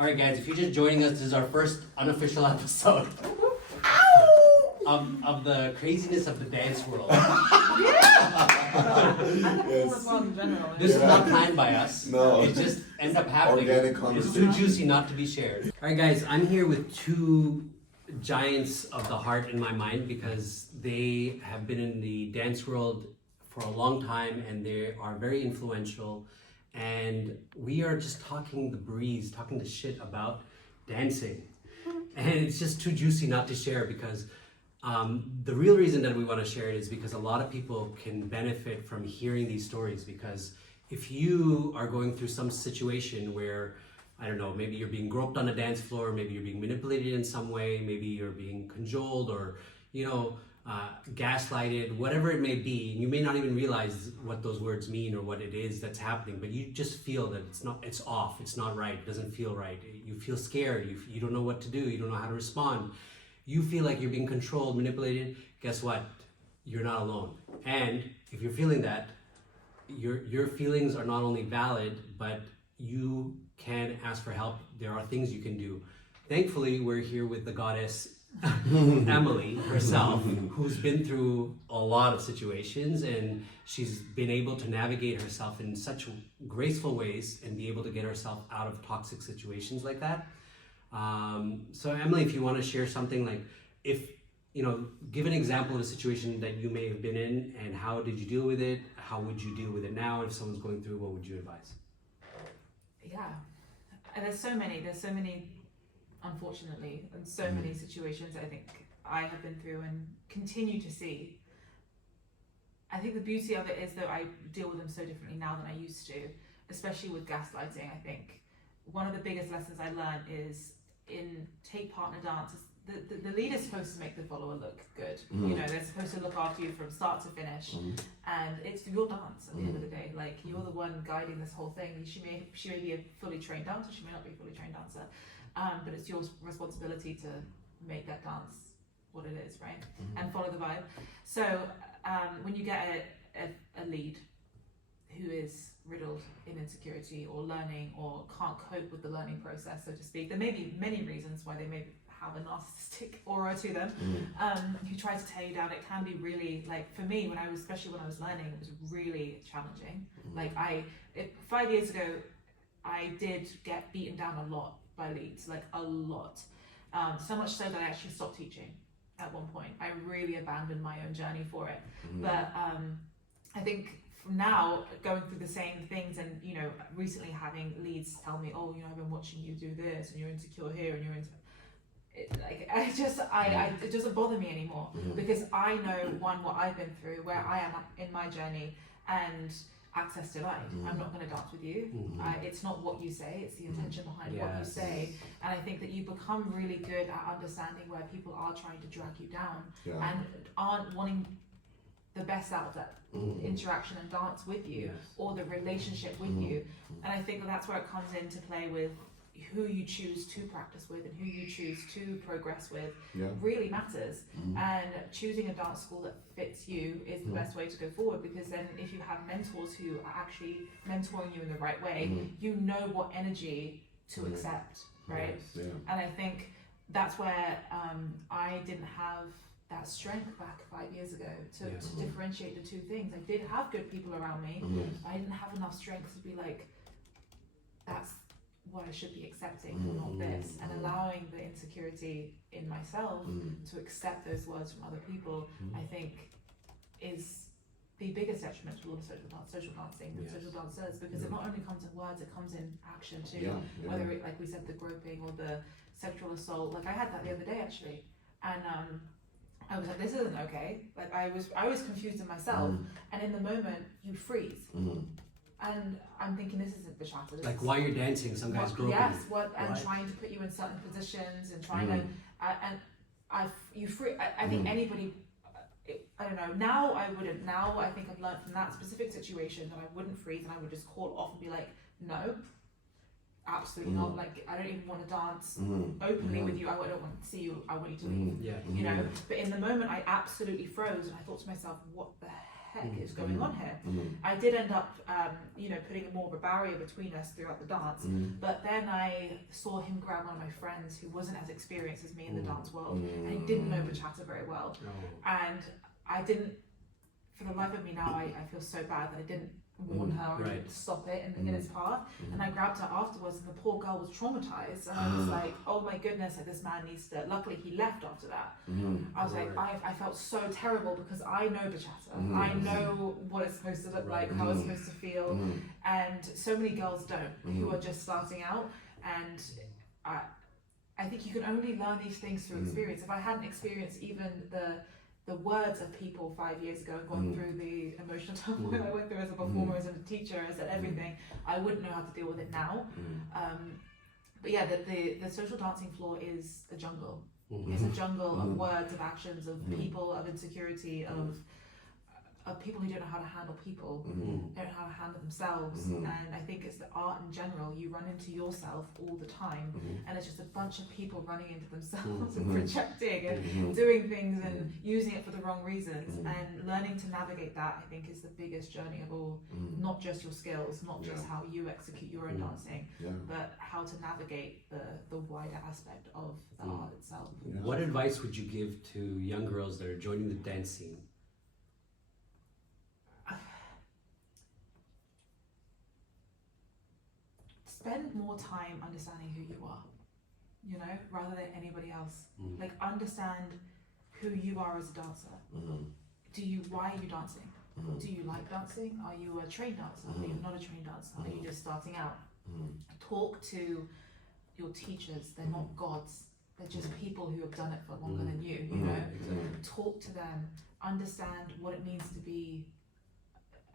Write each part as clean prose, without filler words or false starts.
Alright guys, if you're just joining us, this is our first unofficial episode of the craziness of the dance world. Yes. This is not planned by us. No. It just ended up happening. Organic It's conversation. too juicy not to be shared. Alright guys, I'm here with two giants of the heart in my mind because they have been in the dance world for a long time and they are very influential, and we are just talking the breeze, talking the shit about dancing, and it's just too juicy not to share because the real reason that we want to share it is because a lot of people can benefit from hearing these stories. Because if you are going through some situation where, I don't know, maybe you're being groped on a dance floor, maybe you're being manipulated in some way, maybe you're being cajoled or, you know, gaslighted, whatever it may be, and you may not even realize what those words mean or what it is that's happening, but you just feel that it's off, it's not right, it doesn't feel right, you feel scared, you don't know what to do, you don't know how to respond, you feel like you're being controlled, manipulated. Guess what? You're not alone. And if you're feeling that, your feelings are not only valid, but you can ask for help. There are things you can do. Thankfully, we're here with the goddess Emily herself, who's been through a lot of situations, and she's been able to navigate herself in such graceful ways and be able to get herself out of toxic situations like that. So Emily, if you want to share something, like, if you know, give an example of a situation that you may have been in and how did you deal with it, how would you deal with it now if someone's going through, what would you advise? Yeah, and there's so many, unfortunately, and so many situations I think I have been through and continue to see. I think the beauty of it is that I deal with them so differently now than I used to, especially with gaslighting. I think one of the biggest lessons I learned is in take partner dances, the leader's supposed to make the follower look good. You know, they're supposed to look after you from start to finish, and it's your dance at the end of the day. Like, you're the one guiding this whole thing. She may be a fully trained dancer, she may not be a fully trained dancer, but it's your responsibility to make that dance what it is, right? And follow the vibe. So when you get a lead who is riddled in insecurity or learning or can't cope with the learning process, so to speak, there may be many reasons why they may have a narcissistic aura to them, who tries to tear you down. It can be really, like, for me, especially when I was learning, it was really challenging. Like, 5 years ago, I did get beaten down a lot by leads, like a lot. So much so that I actually stopped teaching at one point. I really abandoned my own journey for it. But I think from now, going through the same things, and, you know, recently having leads tell me, oh, you know, I've been watching you do this, and you're insecure here, and you're into it doesn't bother me anymore, because I know, one, what I've been through, where I am in my journey, and access denied. I'm not going to dance with you. It's not what you say, it's the intention behind what you say. And I think that you become really good at understanding where people are trying to drag you down and aren't wanting the best out of that interaction and dance with you, or the relationship with you. And I think that's where it comes into play with who you choose to practice with and who you choose to progress with really matters. And choosing a dance school that fits you is the best way to go forward, because then if you have mentors who are actually mentoring you in the right way, you know what energy to accept, right? And I think that's where I didn't have that strength back 5 years ago to differentiate the two things. I did have good people around me, but I didn't have enough strength to be like, that's what I should be accepting, not this, and allowing the insecurity in myself to accept those words from other people, I think is the biggest detriment to all the social dancing, social dancers, because it not only comes in words, it comes in action too. Whether it, like we said, the groping or the sexual assault. Like, I had that the other day actually, and I was like, this isn't okay. Like, I was confused in myself, and in the moment you freeze. And I'm thinking, this isn't bachata. Like, while you're dancing, some guy's groping. Yes, and trying to put you in certain positions and trying to, I think anybody, I don't know, now I wouldn't. Now I think I've learned from that specific situation that I wouldn't freeze, and I would just call off and be like, no, absolutely not. Like, I don't even want to dance openly with you. I don't want to see you. I want you to leave. You know. But in the moment, I absolutely froze, and I thought to myself, what the heck is going on here? I did end up, putting more of a barrier between us throughout the dance, but then I saw him grab one of my friends who wasn't as experienced as me in the dance world, and he didn't know bachata very well, and I didn't, for the life of me now, I feel so bad that I didn't warn her or didn't stop it in its path, and I grabbed her afterwards, and the poor girl was traumatized, and I was like, oh my goodness, like, this man needs to, luckily he left after that. I was like, I felt so terrible because I know bachata, I know what it's supposed to look like, how it's supposed to feel, and so many girls don't, who are just starting out, and I think you can only learn these things through experience. If I hadn't experienced even the words of people 5 years ago, going through the emotional turmoil I went through as a performer, as a teacher, as everything, I wouldn't know how to deal with it now. But yeah, the social dancing floor is a jungle. It's a jungle of words, of actions, of people, of insecurity, of people who don't know how to handle people, don't know how to handle themselves, and I think it's the art in general. You run into yourself all the time, and it's just a bunch of people running into themselves and projecting and doing things and using it for the wrong reasons, and learning to navigate that, I think, is the biggest journey of all. Not just your skills, not just how you execute your own dancing, but how to navigate the wider aspect of the art itself. What advice would you give to young girls that are joining the dance scene? Spend more time understanding who you are, rather than anybody else. Like, understand who you are as a dancer. Why are you dancing? Do you like dancing? Are you a trained dancer? Are you not a trained dancer? Are you just starting out? Talk to your teachers. They're not gods. They're just people who have done it for longer than you, Talk to them. Understand what it means to be.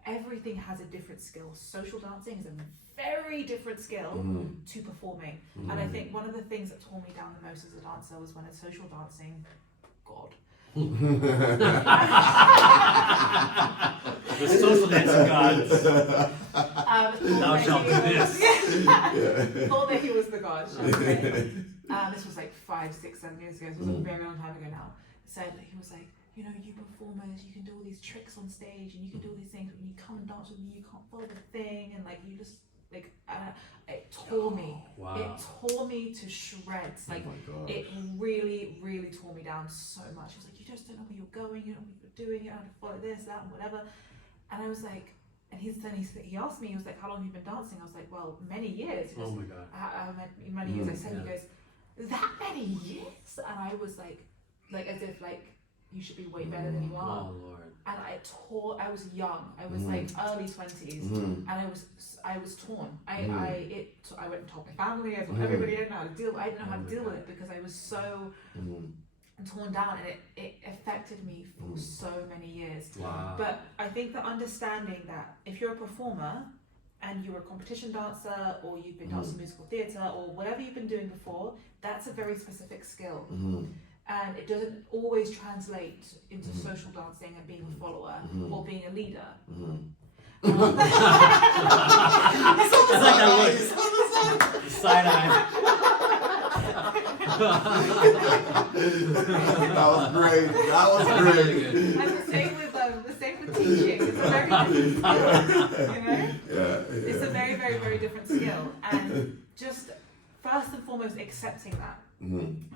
Everything has a different skill. Social dancing is a very different skill to performing. And I think one of the things that tore me down the most as a dancer was when a social dancing, God. The social dancing gods. Thou shalt do this. Thought that he was the god. This was like 5, 6, 7 years ago. This was a very long time ago now. He was like, you performers, you can do all these tricks on stage and you can do all these things, but when you come and dance with me, you can't follow the thing, and like, you just, like, it tore me. Wow. It tore me to shreds. Like, it really, really tore me down so much. He was like, you just don't know where you're going, you don't know what you're doing, you don't know how to follow this, that, and whatever. And I was like, and he asked me, he was like, how long have you been dancing? I was like, well, many years. Oh my God. Many years. I said, he goes, that many years? And I was like as if like, you should be way better than you are. Oh Lord. And I was young. I was like early 20s, and I was torn. I went and told my family. I told everybody. I didn't know how to deal. I didn't know how to deal with it because I was so torn down, and it affected me for so many years. Wow. But I think that understanding that if you're a performer and you're a competition dancer, or you've been dancing musical theatre, or whatever you've been doing before, that's a very specific skill. And it doesn't always translate into social dancing and being a follower or being a leader. It's like that look. Side eye. That was great. And the same with teaching. It's a very different skill, It's a very, very, very different skill. And just first and foremost, accepting that.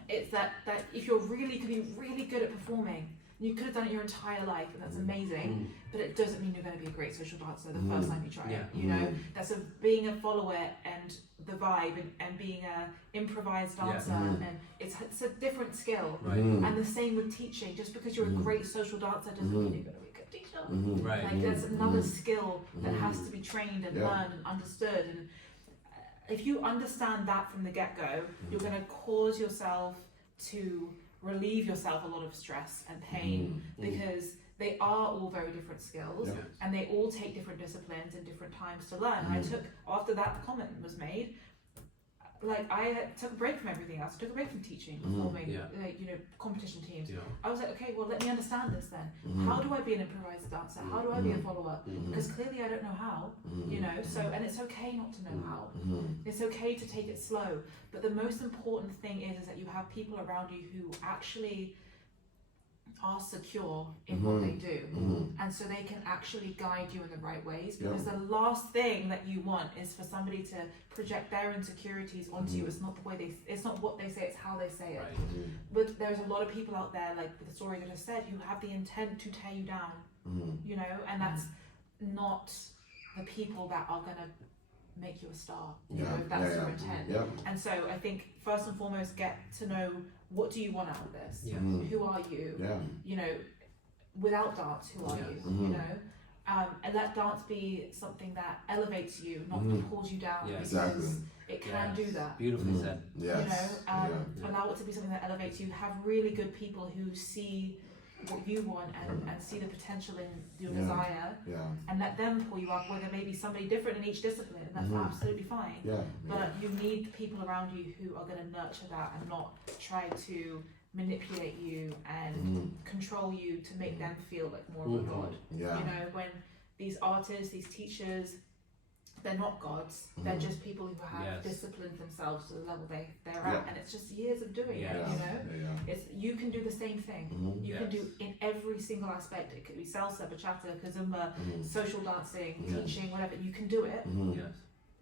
It's that if you could be really good at performing, you could have done it your entire life, and that's amazing, but it doesn't mean you're going to be a great social dancer the first time you try it. That's being a follower and the vibe, and being a improvised dancer, and it's a different skill. And the same with teaching. Just because you're a great social dancer doesn't mean you're going to be a good teacher. Like, there's another skill that has to be trained and learned and understood. And if you understand that from the get-go, you're going to cause yourself to relieve yourself a lot of stress and pain, because they are all very different skills, and they all take different disciplines and different times to learn. I took, after that comment was made, like, I took a break from everything else. I took a break from teaching, performing, competition teams. I was like, okay, well, let me understand this then. How do I be an improvised dancer? How do I be a follower? Because clearly I don't know how, so, and it's okay not to know how. It's okay to take it slow. But the most important thing is that you have people around you who actually are secure in what they do, and so they can actually guide you in the right ways, because the last thing that you want is for somebody to project their insecurities onto you. It's not the way it's not what they say, it's how they say it. But there's a lot of people out there, like the story that I said, who have the intent to tear you down, you know, and that's not the people that are gonna make you a star, you know, if that's your intent. And so I think first and foremost, get to know, what do you want out of this? Who are you? You know, without dance, who are you? You know, and let dance be something that elevates you, not pulls you down, because it can do that. Beautifully said. You know, allow it to be something that elevates you. Have really good people who see what you want and see the potential in your desire, and let them pull you up, where there may be somebody different in each discipline, and that's absolutely fine. But you need people around you who are going to nurture that and not try to manipulate you and control you to make them feel like more of a god. You know, when these artists, these teachers, they're not gods, they're just people who have disciplined themselves to the level they're at, and it's just years of doing it, you know. It's, you can do the same thing, you can do in every single aspect. It could be salsa, bachata, kazumba, social dancing, teaching, whatever, you can do it,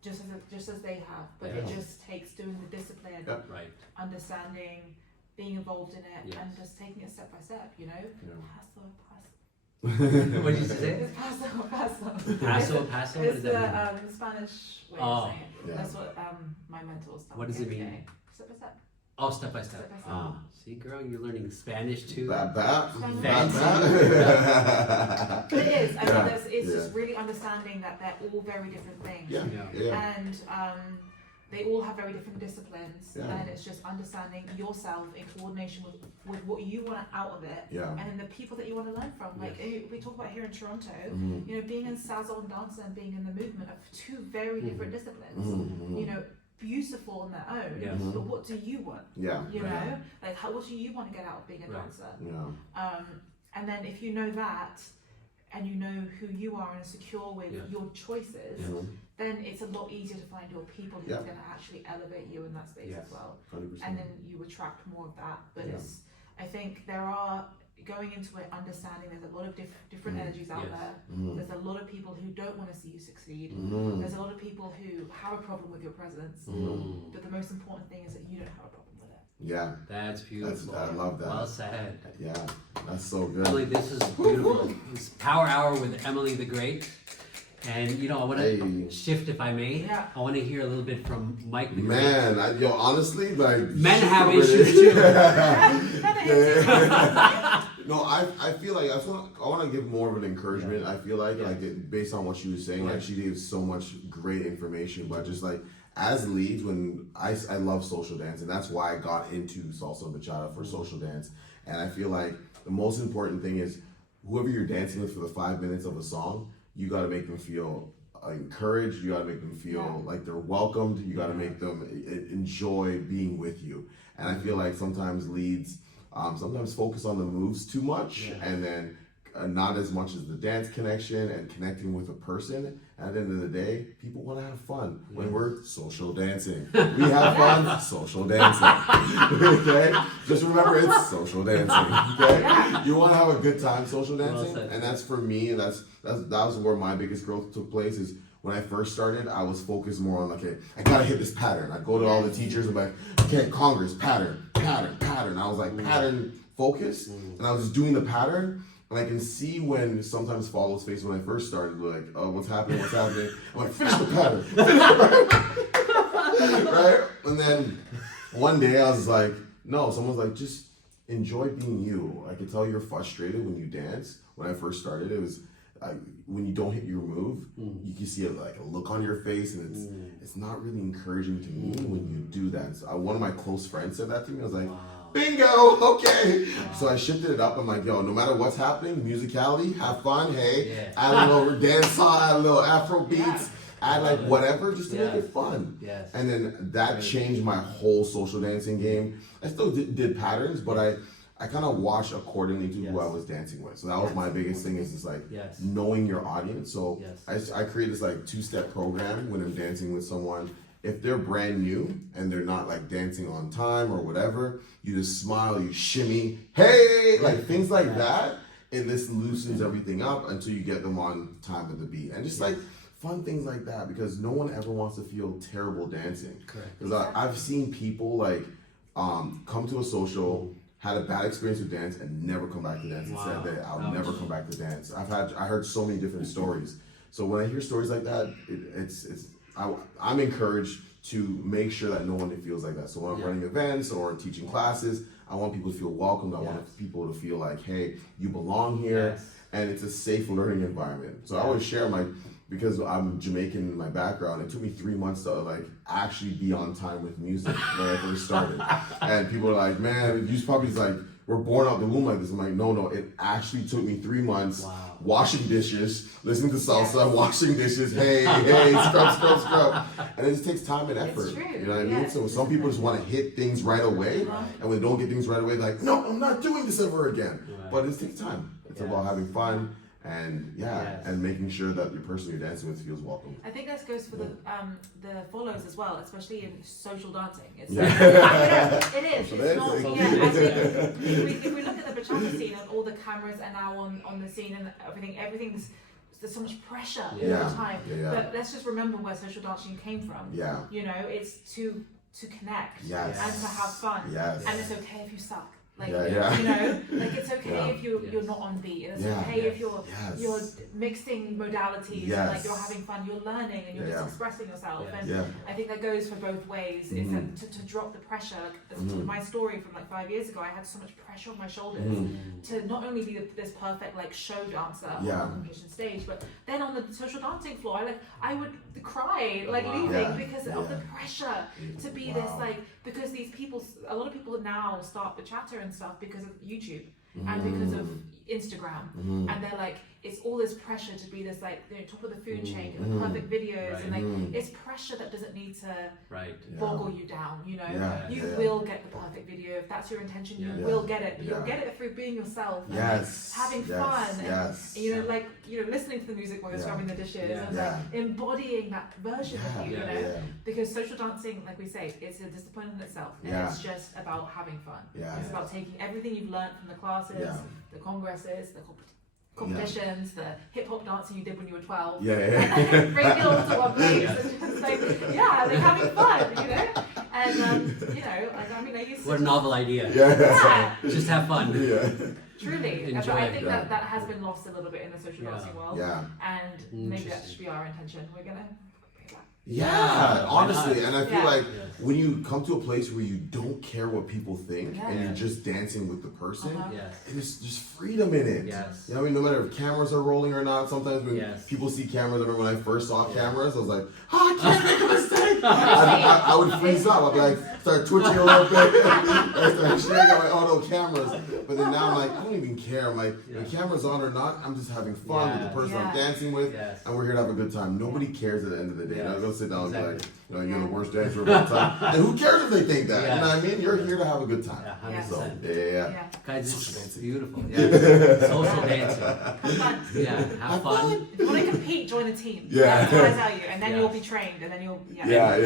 just as they have, but it just takes doing the discipline, understanding, being involved in it, and just taking it step by step, you know. What did you say? It's paso. Paso? It's the Spanish way of saying it. That's what my mentor was telling me. What does it mean? Today. Step by step. Oh, step by step. See, girl, you're learning Spanish too. Fancy. It is. I think it's just really understanding that they're all very different things. And they all have very different disciplines, and it's just understanding yourself in coordination with what you want out of it, and then the people that you want to learn from. Like we talk about here in Toronto, you know, being in Sazón dancer and being in the movement are two very different disciplines. You know, beautiful on their own, but what do you want? You know, like what do you want to get out of being a dancer? And then if you know that, and you know who you are and are secure with your choices, then it's a lot easier to find your people who are going to actually elevate you in that space as well. 100%. And then you attract more of that. But it's, I think there are, going into it, understanding there's a lot of different energies out there. There's a lot of people who don't want to see you succeed. There's a lot of people who have a problem with your presence. But the most important thing is that you don't have a problem with it. That's beautiful. I love that. Well said. That's so good. Emily, this is beautiful. It's Power Hour with Emily the Great. And you know, I want to shift, if I may. I want to hear a little bit from Mike the Great. Man, honestly, like, men have issues too. No, I feel like I want to give more of an encouragement. I feel like based on what she was saying, like she gave so much great information, but just like as leads, when I love social dance, and that's why I got into salsa and bachata for social dance. And I feel like the most important thing is whoever you're dancing with for the 5 minutes of a song, you got to make them feel encouraged. You got to make them feel like they're welcomed. You got to make them enjoy being with you. And I feel like sometimes leads sometimes focus on the moves too much, and then not as much as the dance connection and connecting with a person. At the end of the day, people want to have fun when we're social dancing. We have fun social dancing. Okay? Just remember, it's social dancing. Okay? You want to have a good time social dancing, and that's for me. That was where my biggest growth took place. Is when I first started, I was focused more on, okay, I gotta hit this pattern. I go to all the teachers and be like, okay, Congress, pattern. I was like pattern focused, and I was just doing the pattern. And I can see when sometimes Follow's face when I first started, like, oh, what's happening? I'm like, finish the pattern. Right? And then one day I was like, no, someone's like, just enjoy being you. I could tell you're frustrated when you dance. When I first started, it was, when you don't hit your move, you can see a look on your face, and it's not really encouraging to me when you do that. So one of my close friends said that to me. I was like, bingo, okay. So I shifted it up. I'm like, yo, no matter what's happening, TRUTHxAli, have fun, hey. Add a little dance song, add a little Afro beats, add like whatever, just to make it fun. And then that changed my whole social dancing game. I still did patterns, but I kind of watched accordingly to who I was dancing with. So that was my biggest thing, is just like knowing your audience. So I created this like 2-step program when I'm dancing with someone, if they're brand new and they're not like dancing on time or whatever, you just smile, you shimmy, hey, like things like that. And this loosens everything up until you get them on time with the beat. And just like fun things like that, because no one ever wants to feel terrible dancing. Correct. Because I've seen people like come to a social, had a bad experience with dance, and never come back to dance, and said that I'll never come back to dance. I heard so many different stories. So when I hear stories like that, I'm encouraged to make sure that no one feels like that. So when I'm running events or teaching classes, I want people to feel welcomed. I want people to feel like, hey, you belong here, and it's a safe learning environment. So I always share because I'm Jamaican in my background, it took me 3 months to like actually be on time with music when I first started. And people are like, man, you probably like, we're born out the womb like this. I'm like, no, it actually took me 3 months washing dishes, listening to salsa, washing dishes, hey, scrub. And it just takes time and effort. You know what I mean? So some people just want to hit things right away. And when they don't get things right away, like, no, I'm not doing this ever again. But it takes time. It's about having fun. And and making sure that the person you're dancing with feels welcome. I think that goes for the follows as well, especially in social dancing. It's it is. It's not. If we look at the bachata scene and all the cameras are now on the scene and everything's there's so much pressure all the time. But let's just remember where social dancing came from. You know, it's to connect and to have fun. And it's okay if you suck. Like, you know, like it's okay if you're not on beat. It's okay if you're mixing modalities and like you're having fun, you're learning and you're just expressing yourself. And I think that goes for both ways. It's to drop the pressure. Like, my story from like 5 years ago, I had so much pressure on my shoulders to not only be this perfect like show dancer on the competition stage, but then on the social dancing floor, I would cry leaving because of the pressure to be this like, because these people, a lot of people now start bachata and stuff because of YouTube and because of Instagram, and they're like, it's all this pressure to be this like top of the food chain, the perfect videos, and like it's pressure that doesn't need to boggle you down. You know, you will get the perfect video if that's your intention. You will get it. But you'll get it through being yourself, and having fun, and you know, like listening to the music while you're scrubbing the dishes, and like embodying that version of you. You know, because social dancing, like we say, it's a discipline in itself, and it's just about having fun. It's about taking everything you've learned from the classes, the congresses, the competitions, the hip hop dancing you did when you were 12. Bring it all to one place and just like, like having fun, you know? And, you know, like, I mean, I used to. What a novel idea. Just have fun. Truly. Enjoy But I think that has been lost a little bit in the social dancing world. And maybe that should be our intention. We're going to. Honestly, and I feel like when you come to a place where you don't care what people think and you're just dancing with the person, there's just freedom in it. You know what I mean? No matter if cameras are rolling or not, sometimes when people see cameras, I remember when I first saw cameras, I was like, I can't make a mistake. I would freeze up. I'd be like, start twitching a little bit. I start shaking. I'm like, oh no, cameras. But then now I'm like, I don't even care. I'm like, the camera's on or not, I'm just having fun with the person I'm dancing with, and we're here to have a good time. Nobody cares at the end of the day. I'm gonna sit down and be like, you're the worst dancer of all time. And who cares if they think that? You know what I mean? You're here to have a good time. 100%. So, Guys, social it's dancing. beautiful. Social dancing. Have fun. Have fun. If you want to compete, join a team. That's what I tell you. And then you'll be trained. And then you'll,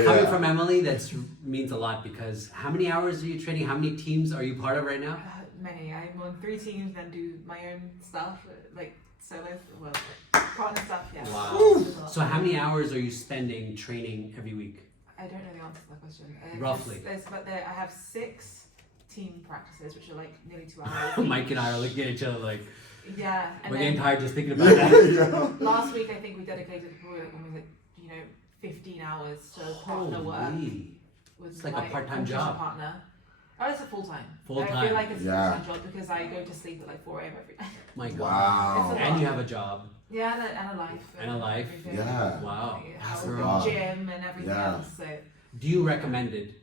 Coming from Emily, that means a lot, because how many hours are you training? How many teams are you part of right now? Many. I'm on 3 teams, then do my own stuff, like solo, partner stuff, Wow. So how many hours are you spending training every week? I don't know the answer to that question. Roughly. I have 6 team practices, which are like nearly 2 hours. Mike and I are looking at each other like, and we're getting tired just thinking about that. Last week, I think we dedicated probably like 15 hours to partner work. It's like a part-time job. Partner. Oh, it's a full-time. Full-time. I feel like it's a full-time job because I go to sleep at like 4 a.m. every night. My God. Wow. And you have a job. Yeah, and a life. And a life. Everything. Wow. Gym and everything else. So. Do you recommend it?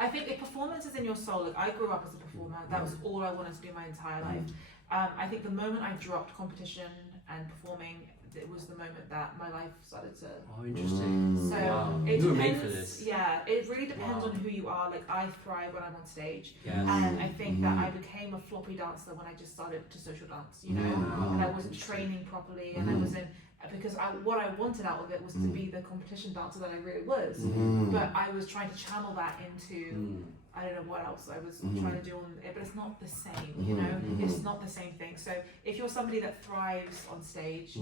I think if performance is in your soul, like I grew up as a performer, that was all I wanted to do my entire life. I think the moment I dropped competition and performing, it was the moment that my life started to. Oh, interesting. So Wow. it You were depends, made for this. Yeah, it really depends Wow. on who you are. Like I thrive when I'm on stage, Yes. and I think that I became a floppy dancer when I just started to social dance. You know, and I wasn't training properly, and I wasn't because what I wanted out of it was to be the competition dancer that I really was, but I was trying to channel that into. I don't know what else I was trying to do on it, but it's not the same, you know? It's not the same thing. So if you're somebody that thrives on stage,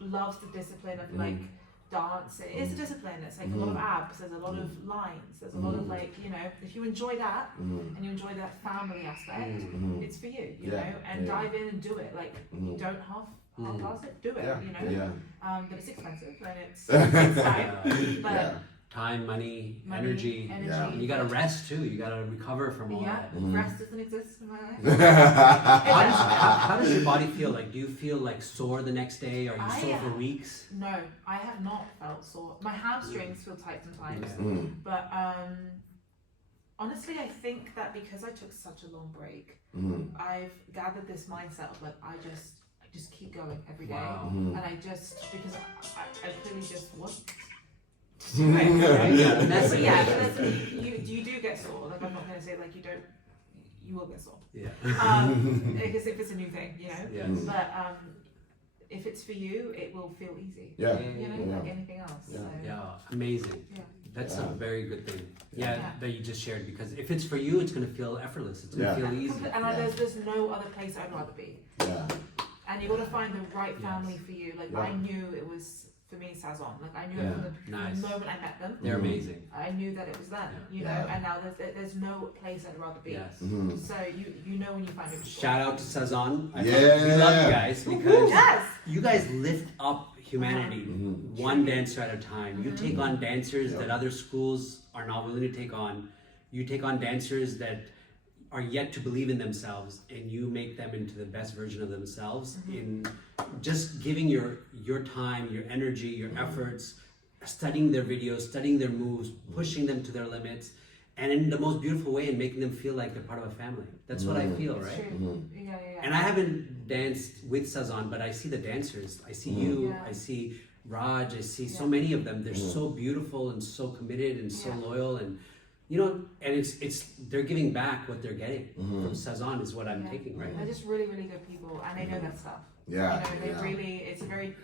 loves the discipline of like dance, it is a discipline. It's like a lot of abs, there's a lot of lines, there's a lot of like, you know, if you enjoy that and you enjoy that family aspect, it's for you, you know? And dive in and do it. Like, don't half-pass it, do it, you know? But it's expensive and it's time. But time, money, energy. And you gotta rest too. You gotta recover from all that. Rest doesn't exist in my life. How does your body feel? Like, do you feel like sore the next day? Are you sore for weeks? No, I have not felt sore. My hamstrings feel tight sometimes, but honestly, I think that because I took such a long break, I've gathered this mindset of like I just keep going every day, and I just because I clearly just want. But you do get sore. Like I'm not going to say like you don't. You will get sore. Yeah. Because if it's a new thing, you know. Yes. But if it's for you, it will feel easy. Yeah. You know, like anything else. Yeah. So. Yeah. Amazing. Yeah. That's a very good thing. Yeah, that you just shared, because if it's for you, it's gonna feel effortless. It's gonna feel easy. And there's no other place I'd rather be. Yeah. And you got to find the right family for you. Like I knew it was. For me, Sazón. Like I knew it from the moment I met them. They're amazing. I knew that it was them, you know. And now there's no place I'd rather be. Yes. So you know when you find it. Shout out to Sazón. We Yeah. love you guys because Yes. you guys lift up humanity one dancer at a time. You take on dancers that other schools are not willing to take on. You take on dancers that are yet to believe in themselves, and you make them into the best version of themselves in just giving your time, your energy, your efforts, studying their videos, studying their moves, pushing them to their limits, and in the most beautiful way, and making them feel like they're part of a family. That's what I feel, right? True. Yeah. And I haven't danced with Sazón, but I see the dancers. I see you, I see Raj, I see so many of them. They're so beautiful and so committed and so loyal, and you know, and it's they're giving back what they're getting from Sazón is what I'm taking, right? They're just really, really good people, and they know their stuff. Yeah. You know, they really, it's a very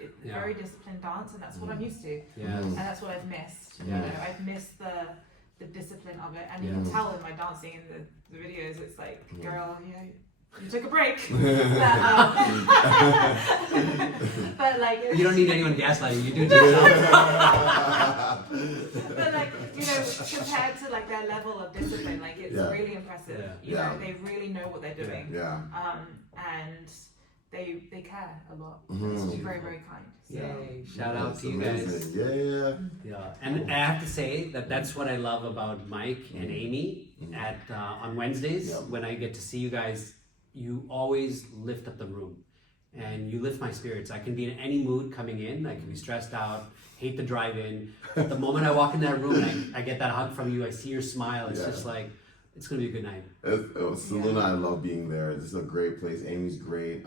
disciplined dance, and that's what I'm used to. Yes. And that's what I've missed. You know, I've missed the discipline of it, and you can tell in my dancing in the videos. It's like, girl, you took a break. But like, you don't need anyone gaslighting you. Do it yourself. But like, you know, compared to like their level of discipline, like it's really impressive. You know, they really know what they're doing. Yeah. And they care a lot. It's very, very kind. So. Yay! Shout out to you guys. Yeah. And I have to say that's what I love about Mike and Amy at on Wednesdays when I get to see you guys. You always lift up the room, and you lift my spirits. I can be in any mood coming in. I can be stressed out, hate the drive-in. But the moment I walk in that room, I get that hug from you. I see your smile. It's just like, it's gonna be a good night. Soluna, I love being there. This is a great place. Amy's great.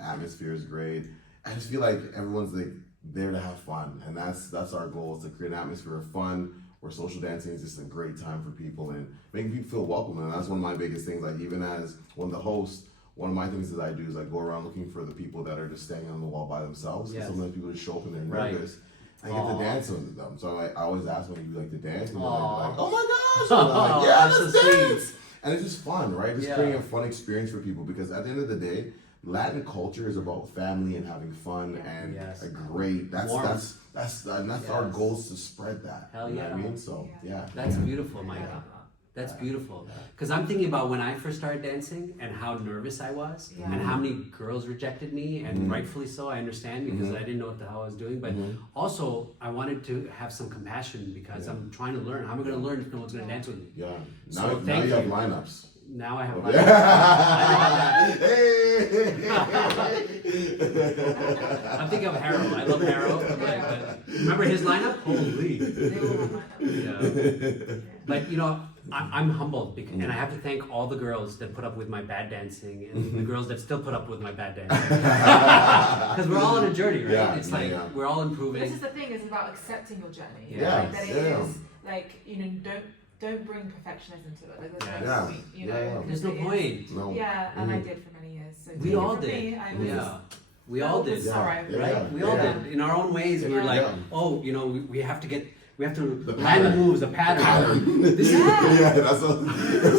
Atmosphere is great. I just feel like everyone's like there to have fun, and that's our goal, is to create an atmosphere of fun where social dancing is just a great time for people and making people feel welcome. And that's one of my biggest things. Like even as one of the hosts, one of my things that I do is I go around looking for the people that are just standing on the wall by themselves. Because sometimes people just show up and they're nervous. I get to dance with them. So I always ask when you like to dance, and they're like, oh my gosh! And I'm like, yeah, let's dance! And it's just fun, right? Just creating a fun experience for people, because at the end of the day, Latin culture is about family and having fun and a great. That's our goal, is to spread that. Hell you know what I mean? So that's beautiful, Micah. That's beautiful. Because I'm thinking about when I first started dancing and how nervous I was and how many girls rejected me, and rightfully so. I understand, because I didn't know what the hell I was doing. But also, I wanted to have some compassion, because I'm trying to learn. How am I going to learn if no one's going to dance with me? Yeah. So now you have lineups. Now I have lineups. Hey! I'm thinking of Harold. I love Harold. Remember his lineup? Holy. They all have lineups. Yeah. But you know, I'm humbled because, and I have to thank all the girls that put up with my bad dancing and the girls that still put up with my bad dancing. Because we're all on a journey, right? Yeah, it's like we're all improving. This is the thing, is about accepting your journey. Yeah. Like, that it is like, you know, don't bring perfectionism to it. Like, there's no point, you know. There's no point. No. Yeah, and I did for many years. So We all did. Me, I was, We all did. Sorry. Right? We all did. In our own ways, we were like, oh, you know, we have to The land the moves, the pattern. This is, that's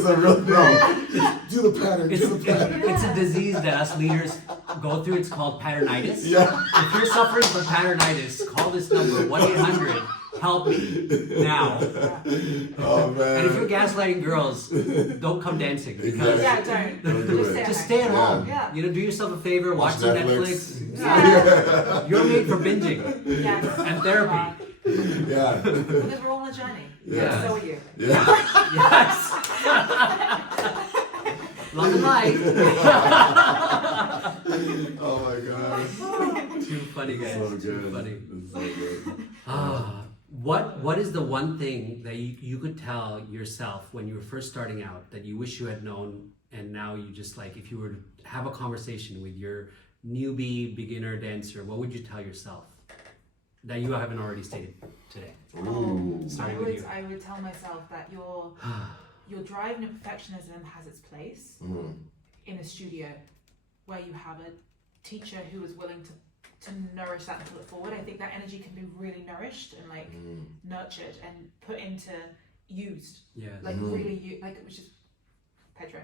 a real thing. Do the pattern. Do the pattern. it's a disease that us leaders go through. It's called patternitis. Yeah. If you're suffering from patternitis, call this number 1-800. Help me now. Oh man. And if you're gaslighting girls, don't come dancing because don't. do it. just stay at home. Yeah. You know, do yourself a favor, watch some Netflix. Yeah. You're made for binging Yes. and therapy. Yeah. Because we're all on a journey. Yeah. So are you. Yeah. Yes. Love and light. Oh my god. Too funny, guys. So Too good. funny. It's so good. What is the one thing that you could tell yourself when you were first starting out that you wish you had known, and now you just like, if you were to have a conversation with your newbie beginner dancer, what would you tell yourself that you haven't already stated today? Ooh. Starting with you. I would tell myself that your drive and perfectionism has its place in a studio where you have a teacher who is willing to nourish that and pull it forward. I think that energy can be really nourished and like nurtured and put into used. Yeah. Like really like, which is Pedro.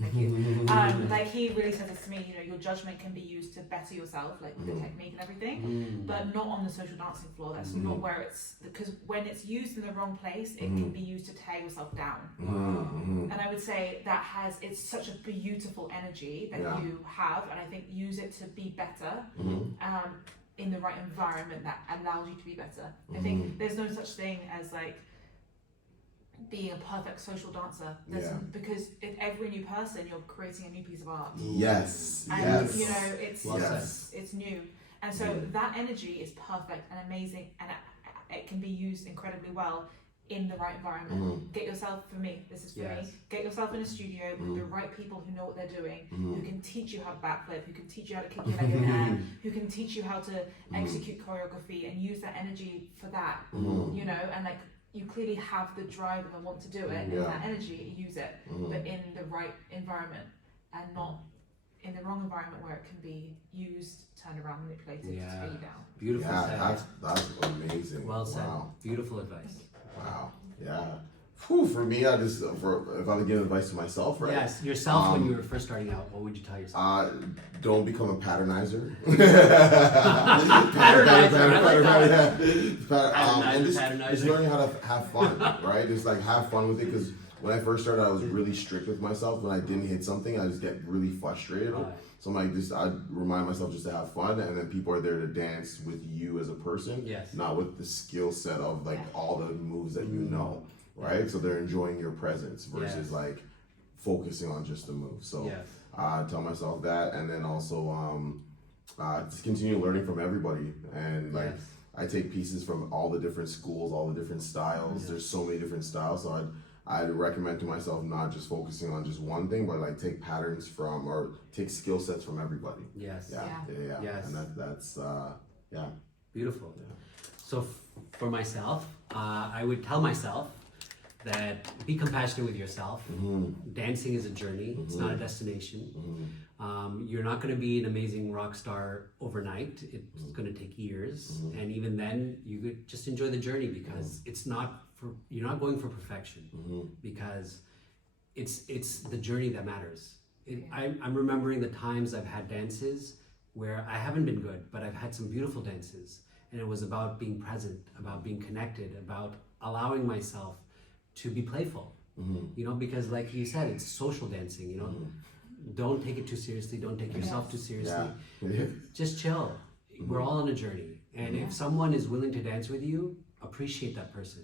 Thank you. Like he really says this to me, you know, your judgment can be used to better yourself, like with the technique and everything, but not on the social dancing floor. That's not where it's, because when it's used in the wrong place, it can be used to tear yourself down. And I would say that it's such a beautiful energy that you have, and I think use it to be better in the right environment that allows you to be better. I think there's no such thing as like being a perfect social dancer, because in every new person you're creating a new piece of art. Yes. And Yes. you know, it's new, and so that energy is perfect and amazing, and it can be used incredibly well in the right environment. Get yourself, for me, this is for me, get yourself in a studio with the right people who know what they're doing, who can teach you how to backflip, who can teach you how to kick your leg in the air, who can teach you how to execute choreography and use that energy for that, you know, and like, you clearly have the drive and the want to do it, and that energy, use it, but in the right environment, and not in the wrong environment where it can be used, turned around, manipulated to tear you down. Beautiful. Yeah, that's amazing. Well said. Wow. Beautiful advice. Wow. Yeah. Whew, for me, if I would give advice to myself, right? Yes, yourself when you were first starting out, what would you tell yourself? Don't become a patternizer. And just learning how to have fun, right? Just like have fun with it, because when I first started, I was really strict with myself. When I didn't hit something, I just get really frustrated. So I'm like, I remind myself just to have fun, and then people are there to dance with you as a person, not with the skill set of like all the moves that you know, right? So they're enjoying your presence versus like focusing on just the move. So tell myself that, and then also just continue learning from everybody, and like I take pieces from all the different schools, all the different styles. There's so many different styles, so I'd recommend to myself not just focusing on just one thing, but like take patterns from, or take skill sets from everybody. Yes. Yes. And that's beautiful. So for myself, I would tell myself that be compassionate with yourself. Dancing is a journey, it's not a destination. You're not going to be an amazing rock star overnight. It's going to take years, and even then you could just enjoy the journey, because you're not going for perfection, because it's the journey that matters. I'm remembering the times I've had dances where I haven't been good, but I've had some beautiful dances, and it was about being present, about being connected, about allowing myself to be playful, you know, because like you said, it's social dancing, you know. Don't take it too seriously, don't take yourself too seriously. Just chill. We're all on a journey, and if someone is willing to dance with you, appreciate that person,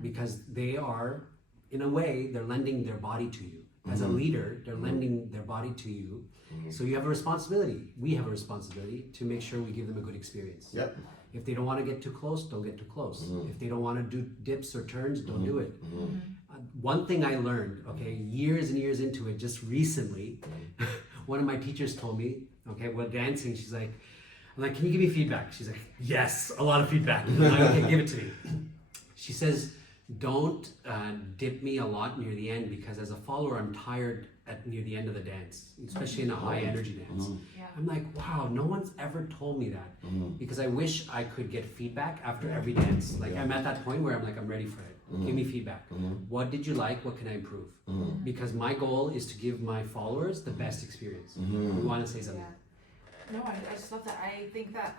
because they are, in a way, they're lending their body to you. As a leader, they're lending their body to you. So you have a responsibility. We have a responsibility to make sure we give them a good experience. Yep. If they don't want to get too close, don't get too close. If they don't want to do dips or turns, don't do it. One thing I learned, okay, years and years into it, just recently, one of my teachers told me, okay, while dancing, she's like, I'm like, can you give me feedback? She's like, yes, a lot of feedback. I'm like, okay, give it to me. She says, don't dip me a lot near the end because as a follower, I'm tired near the end of the dance, especially in a high energy dance. Yeah. I'm like, wow, no one's ever told me that because I wish I could get feedback after every dance. Like I'm at that point where I'm like, I'm ready for it. Give me feedback. What did you like? What can I improve? Because my goal is to give my followers the best experience. You want to say something? Yeah. No, I just love that. I think that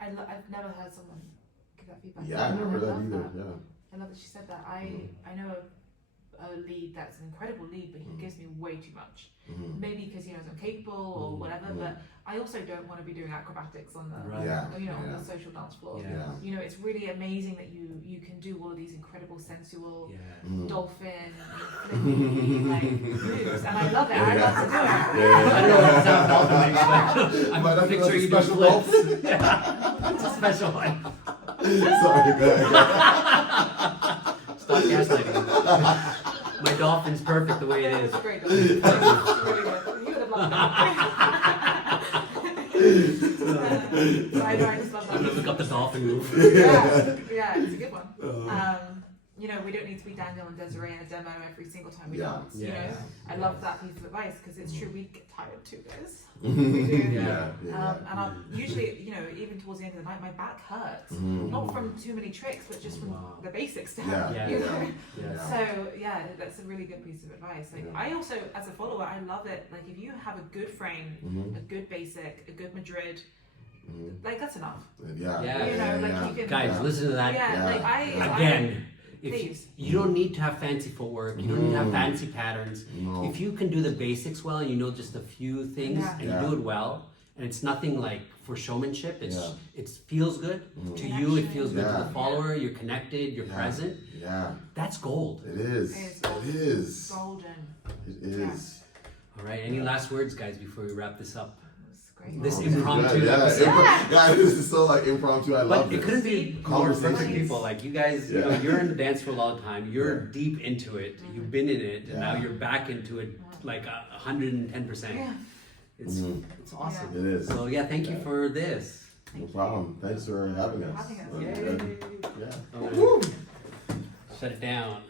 I've never heard someone give that feedback. Yeah, I never heard that love either. Yeah. I love that she said that. I know a lead that's an incredible lead, but he gives me way too much. Maybe because he knows I'm capable or whatever, but I also don't want to be doing acrobatics on the on the social dance floor. Yeah. You know, it's really amazing that you can do all of these incredible sensual dolphin flippy like moves, and I love it. I love to do it. I don't know what sound dolphin makes, but I'm picturing you doing special flips. Yeah, it's a special one. Sorry, go ahead. Stop gaslighting. My dolphin's perfect the way it is. It's a great dolphin. It's really good. You would have loved it. So I know, I just love I'm that. gonna look up the dolphin move. Yeah, it's a good one. You know, we don't need to be Daniel and Desiree in a demo every single time we dance. You know, I love that piece of advice because it's true. We get tired too, guys. We do. And I usually, you know, even towards the end of the night, my back hurts. Not from too many tricks, but just from the basic stuff. You know? So yeah, that's a really good piece of advice. Like I also, as a follower, I love it. Like if you have a good frame, a good basic, a good Madrid. Like that's enough. You know, like you can. Guys, listen to that. Again. If you don't need to have fancy footwork, you don't need to have fancy patterns. If you can do the basics well and you know just a few things and you do it well, and it's nothing like for showmanship, it feels good to you, it feels good to the follower, you're connected, you're present. That's gold. It is. It is. Golden. It is. All right, any last words, guys, before we wrap this up? Great. This impromptu episode. Yeah, this is so like impromptu. I love it. It couldn't be more perfect people. Like you guys, you know, you're in the dance for a long time. You're deep into it. You've been in it, and now you're back into it like 110%. It's awesome. It is. So yeah, thank you for this. No problem. Thanks for having us. Shut it down.